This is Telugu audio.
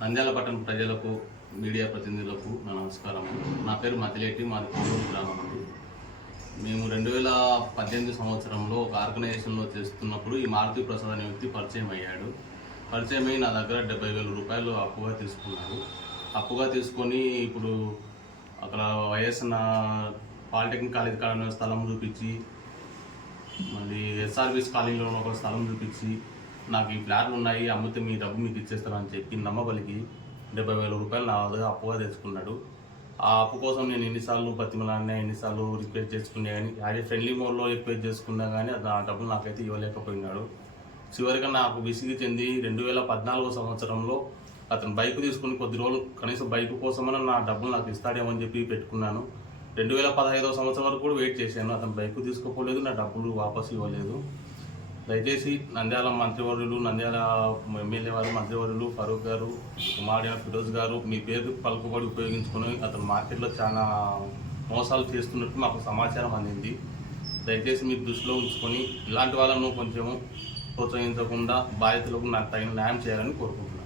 నంద్యాల పట్టణ ప్రజలకు మీడియా ప్రతినిధులకు నా నమస్కారం. నా పేరు మతిలేటి మాది కోడూరు గ్రామం అండి. మేము రెండు వేల పద్దెనిమిది సంవత్సరంలో ఒక ఆర్గనైజేషన్లో చేస్తున్నప్పుడు ఈ మారుతి ప్రసాద్ అనే వ్యక్తి పరిచయం అయ్యాడు. పరిచయం అయ్యి నా దగ్గర డెబ్బై వేల రూపాయలు అప్పుగా తీసుకున్నాడు. అప్పుగా తీసుకొని ఇప్పుడు అక్కడ వైఎస్ నా పాలిటెక్నిక్ కాలేజ్ కాడ స్థలం చూపించి మళ్ళీ ఎస్ఆర్బీస్ కాలనీలో ఒక స్థలం చూపించి నాకు ఈ ఫ్లాట్లు ఉన్నాయి అమ్మితే మీ డబ్బు మీకు ఇచ్చేస్తానని చెప్పి నమ్మబలికి డెబ్బై వేల రూపాయలు నా దగ్గర అప్పుగా తెచ్చుకున్నాడు. ఆ అప్పు కోసం నేను ఎన్నిసార్లు బతిమలాడినా ఎన్నిసార్లు రిక్వెస్ట్ చేసుకున్నా కానీ అదే ఫ్రెండ్లీ మోడ్లో రిక్వెస్ట్ చేసుకున్నా కానీ ఆ డబ్బులు నాకైతే ఇవ్వలేకపోయినాడు. చివరిగా నాకు విసిగి చెంది రెండు వేల పద్నాలుగో సంవత్సరంలో అతను బైక్ తీసుకుని కొద్ది రోజులు కనీసం బైక్ కోసమైనా నా డబ్బులు నాకు ఇస్తాడేమో అని చెప్పి పెట్టుకున్నాను. రెండు వేల పదహైదో సంవత్సరం వరకు కూడా వెయిట్ చేశాను. అతను బైక్ తీసుకోపోలేదు నా డబ్బులు వాపసు ఇవ్వలేదు. దయచేసి నంద్యాల మంత్రివర్యులు నంద్యాల ఎమ్మెల్యే వారు మంత్రివర్యులు ఫరూక్ గారు కుమార్య ఫిరోజ్ గారు మీ పేరు పలుకుబడి ఉపయోగించుకుని అతను మార్కెట్లో చాలా మోసాలు చేస్తున్నట్టు మాకు సమాచారం అందింది. దయచేసి మీరు దృష్టిలో ఉంచుకొని ఇలాంటి వాళ్ళను కొంచెం ప్రోత్సహించకుండా బాధితులకు నాకు తగిన న్యాయం చేయాలని కోరుకుంటున్నాను.